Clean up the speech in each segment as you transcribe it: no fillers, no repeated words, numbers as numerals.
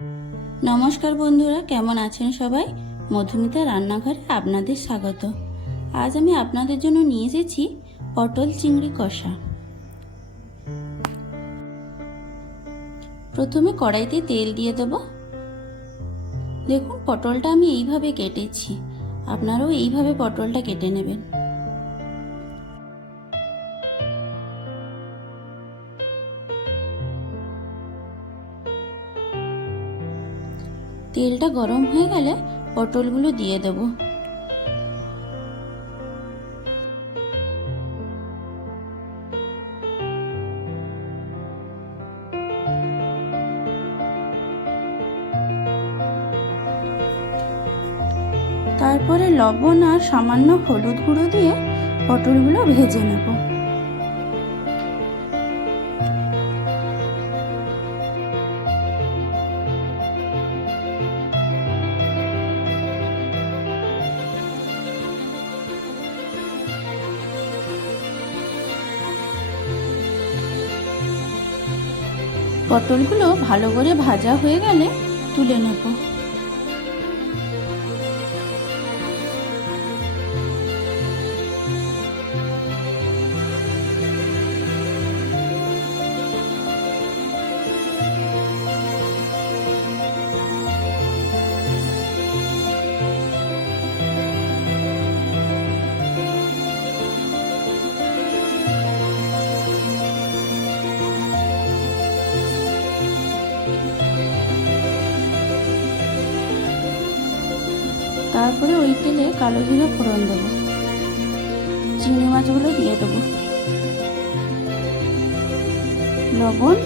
নমস্কার বন্ধুরা, কেমন আছেন সবাই? মধুমিতা রান্নাঘরে আপনাদের স্বাগত। আজ আমি আপনাদের জন্য নিয়ে এসেছি পটল চিংড়ি কষা। প্রথমে কড়াইতে তেল দিয়ে দেব। দেখুন, পটলটা আমি এইভাবে কেটেছি, আপনারাও এইভাবে পটলটা কেটে নেবেন। তেলটা গরম হয়ে গেলে পটলগুলো দিয়ে দেব। তারপরে লবণ আর সামান্য হলুদ গুঁড়ো দিয়ে পটলগুলো ভেজে নেব। পটলগুলো ভালো করে ভাজা হয়ে গেলে তুলে নেব। তারপরে ওই তেলে কালো জিরে ফোড়ন দেব, চিংড়ি মাছগুলো দিয়ে দেবো, লবণ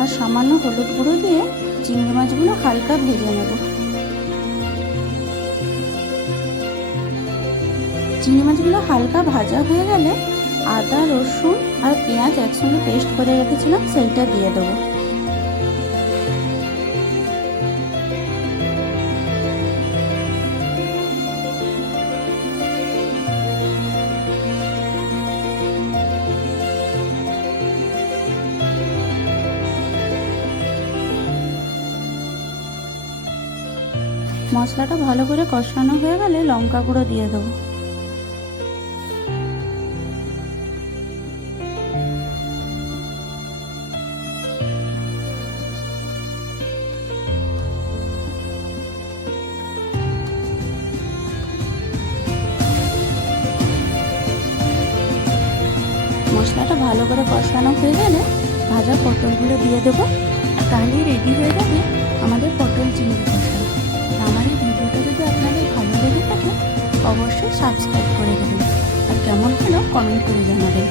আর সামান্য হলুদ গুঁড়ো দিয়ে চিংড়ি মাছগুলো হালকা ভেজে নেব। চিংড়ি মাছগুলো হালকা ভাজা হয়ে গেলে আদা, রসুন আর পেঁয়াজ একসঙ্গে পেস্ট করে রেখেছিলাম, সেইটা দিয়ে দেবো। মশলাটা ভালো করে কষানো হয়ে গেলে লঙ্কা গুঁড়ো দিয়ে দেবো। মশলাটা ভালো করে কষানো হয়ে গেলে ভাজা পটলগুলো দিয়ে দেবো। তাহলেই রেডি হয়ে যাবে আমাদের পটল চিংড়ি কষা। আমার এই ভিডিওটা যদি আপনাদের ভালো লেগে থাকে অবশ্যই সাবস্ক্রাইব করে দেবেন আর কেমন হলো কমেন্ট করে জানাবেন।